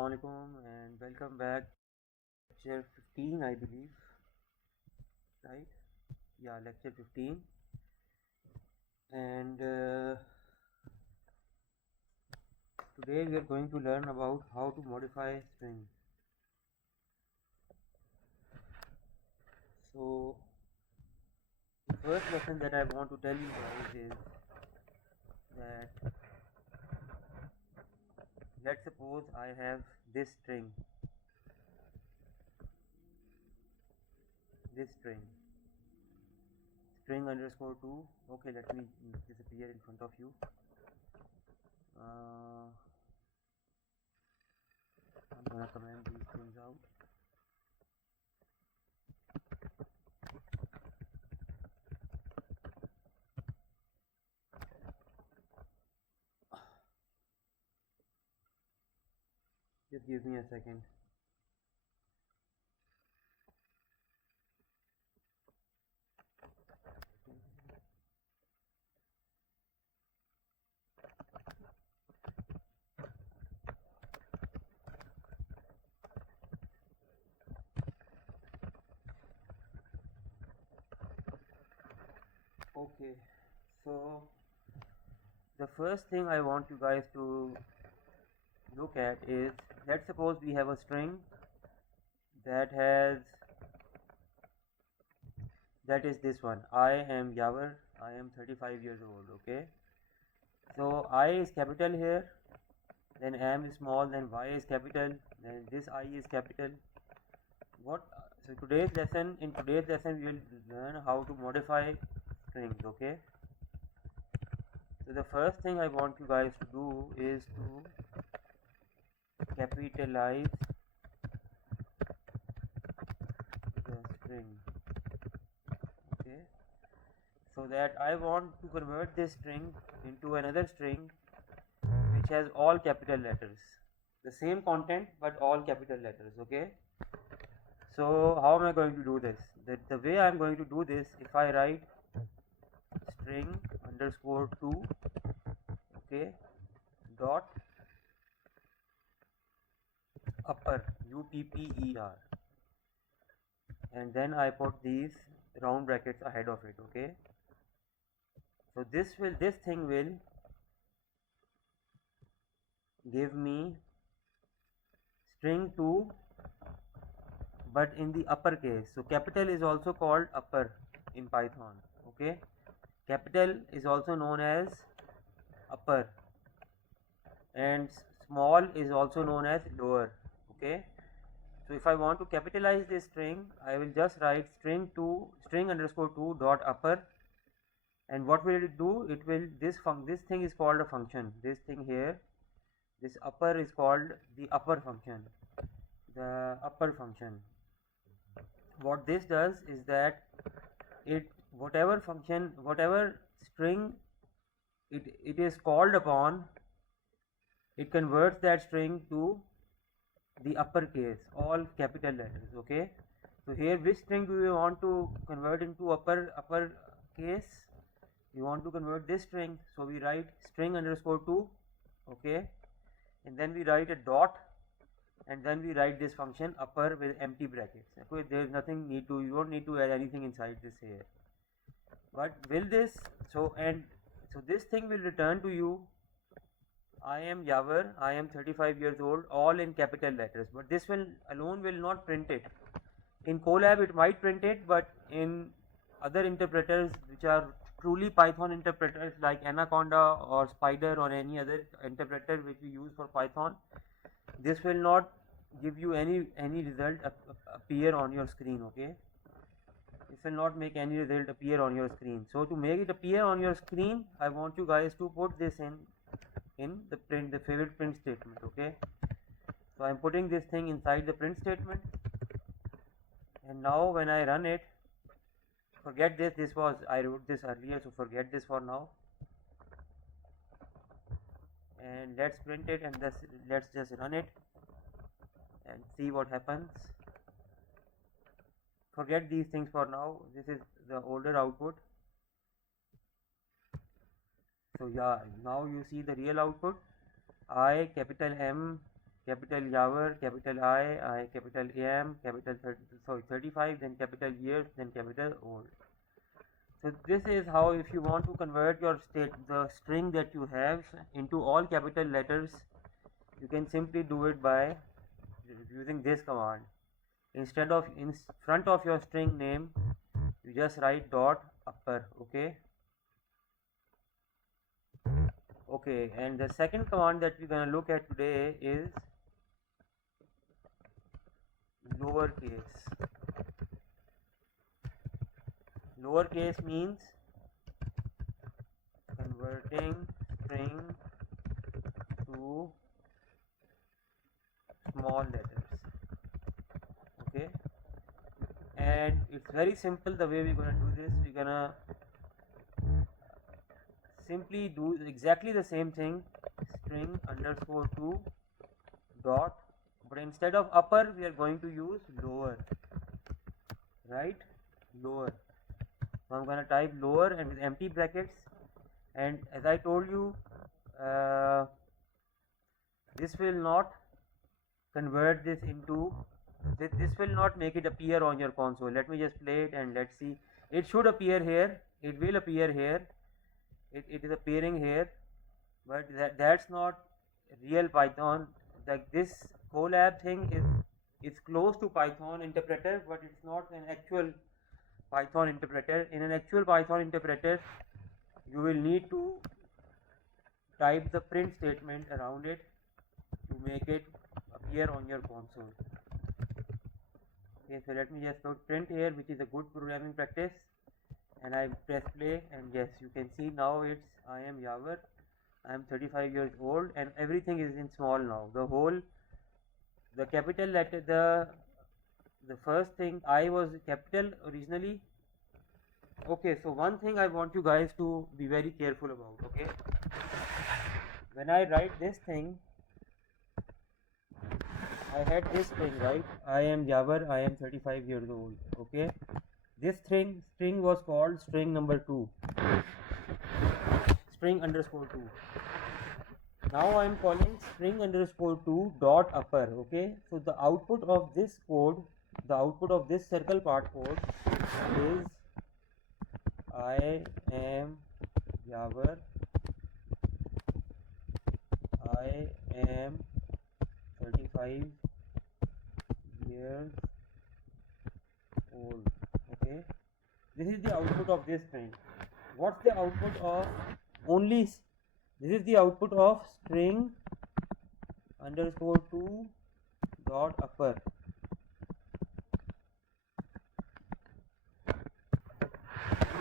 Assalamualaikum and welcome back. Lecture 15, I believe, right? Yeah, lecture 15. And today we are going to learn about how to modify string. So, the first lesson that I want to tell you guys is that let's suppose I have this string, string underscore 2. Okay, let me disappear in front of you. I'm gonna comment these things out. Just give me a second. Okay, so the first thing I want you guys to look at is, let's suppose we have a string that is this one. I am Yavar, I am 35 years old. Okay, so I is capital here, then M is small, then Y is capital, then this I is capital. In today's lesson we will learn how to modify strings. Okay, so the first thing I want you guys to do is to capitalize the string. Okay, so that I want to convert this string into another string which has all capital letters, the same content but all capital letters. Okay, so how am I going to do this? The way I am going to do this, if I write string underscore 2, okay, dot upper, upper, and then I put these round brackets ahead of it. Okay, so this thing will give me string 2 but in the uppercase. So capital is also called upper in Python. Okay, capital is also known as upper and small is also known as lower. Okay, so if I want to capitalize this string, I will just write string underscore 2 dot upper, and what will it do? It will this thing is called a function. This thing here, this upper is called the upper function. What this does is that whatever string it is called upon, it converts that string to the uppercase, all capital letters. Okay, so here which string do we want to convert into upper case? We want to convert this string, so we write string underscore 2. Okay, and then we write a dot, and then we write this function upper with empty brackets. Okay, there is nothing you don't need to add anything inside this here. But will this so this thing will return to you, I am Yavar, I am 35 years old, all in capital letters. But this alone will not print it. In Colab it might print it, but in other interpreters which are truly Python interpreters like Anaconda or Spider or any other interpreter which we use for Python, this will not give you any result appear on your screen. Okay, this will not make any result appear on your screen. So to make it appear on your screen, I want you guys to put this in the favorite print statement. Okay, so I'm putting this thing inside the print statement, and now when I run it, forget this, I wrote this earlier, so forget this for now, and let's print it, and let's just run it and see what happens. Forget these things for now. This is the older output. So yeah, now you see the real output. I capital M capital Yavar, capital I, capital AM, capital 35, then capital years, then capital old. So this is how, if you want to convert your the string that you have into all capital letters, you can simply do it by using this command. Instead of in front of your string name, you just write dot upper. Okay, and the second command that we're going to look at today is lowercase. Lowercase means converting string to small letters. Okay, and it's very simple the way we're going to do this. We're going to simply do exactly the same thing, string underscore to dot, but instead of upper we are going to use lower, right? Lower. So I'm going to type lower and with empty brackets, and as I told you, this will not convert this into this will not make it appear on your console. Let me just play it and let's see. It should appear here, it will appear here, it is appearing here, but that's not real Python. Like this Colab thing is close to Python interpreter, but it's not an actual Python interpreter. In an actual Python interpreter, you will need to type the print statement around it to make it appear on your console. Okay, so let me just put print here, which is a good programming practice, and I press play, and yes, you can see now it's I am Yavar, I am 35 years old, and everything is in small now. The capital letter, the first thing, I was capital originally. Okay, so one thing I want you guys to be very careful about. Okay, when I write this thing, I had this string, right? I am Yavar, I am 35 years old. Okay, this string was called string number 2, string underscore 2. Now I am calling string underscore 2 dot upper. Okay, so the output of this code, the output of this circle part code is I am Yavar, I am 35 years old. Okay, this is the output of this string. What's the output of this is the output of string underscore 2 dot upper. This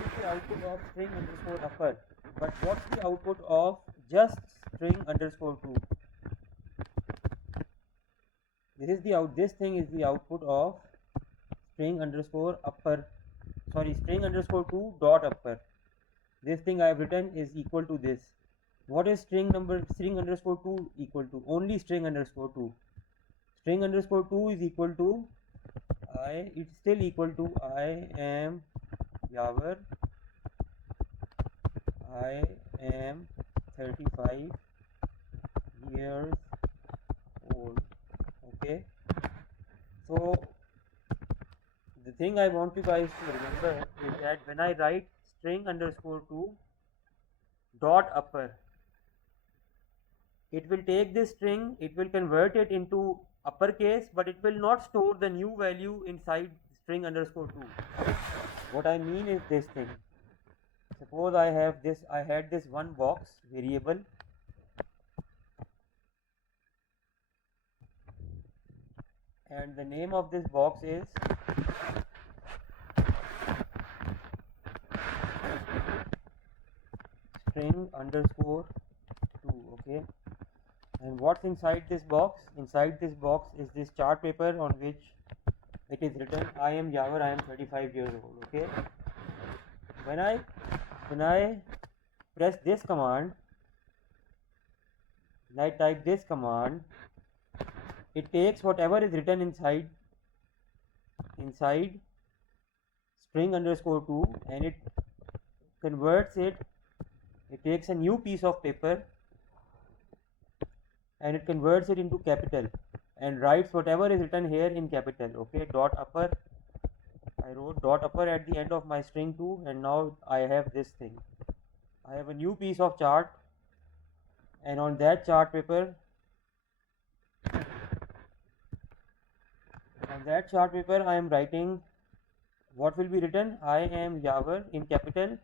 is the output of string underscore upper. But what's the output of just string underscore 2? This thing is the output of string underscore upper. Sorry, string underscore 2 dot upper. This thing I have written is equal to this. What is string underscore 2 equal to? Only string underscore 2. String underscore 2 is equal to it's still equal to I am Yavar, I am 35 years old. Okay, so the thing I want you guys to remember is that when I write string underscore 2 dot upper, it will take this string, it will convert it into uppercase, but it will not store the new value inside string underscore 2. What I mean is this thing. Suppose I had this one box variable, and the name of this box is string underscore 2. Okay, and what's inside this box? Inside this box is this chart paper on which it is written I am Yavar, I am 35 years old. Okay, when I press this command, when I type this command, it takes whatever is written inside string underscore 2 and it converts it. It takes a new piece of paper and it converts it into capital and writes whatever is written here in capital. Okay, dot upper, I wrote dot upper at the end of my string 2, and now I have this thing. I have a new piece of chart, and on that chart paper, I am writing what will be written. I am Yawar in capital.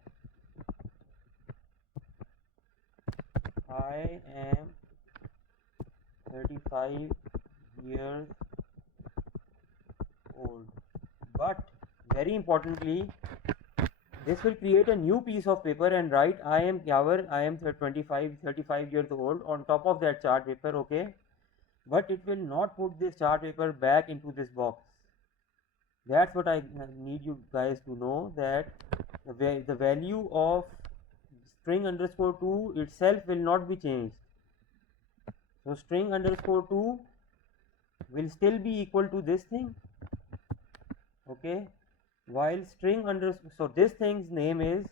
I am 35 years old. But very importantly, this will create a new piece of paper and write I am Yawar, I am 35 years old on top of that chart paper. Okay, but it will not put this chart paper back into this box. That's what I need you guys to know, that the value of string underscore 2 itself will not be changed. So string underscore 2 will still be equal to this thing. Okay, while string underscore, so this thing's name is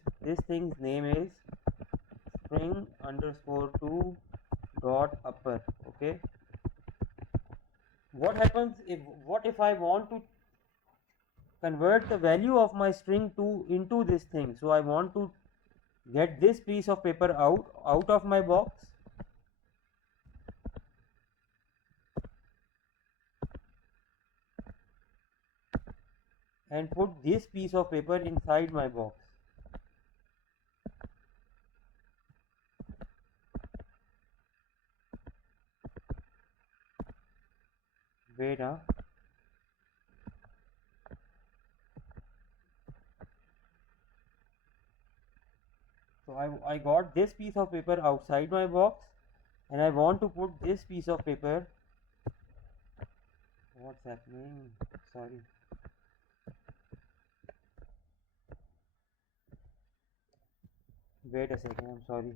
string underscore 2 dot upper. Okay, what happens if I want to convert the value of my string 2 into this thing? So I want to get this piece of paper out of my box, and put this piece of paper inside my box. Wait, so I got this piece of paper outside my box, and I want to put this piece of paper. What's happening? Sorry. Wait a second, I'm sorry.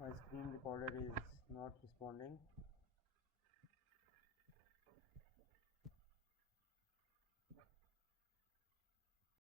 My screen recorder is not responding.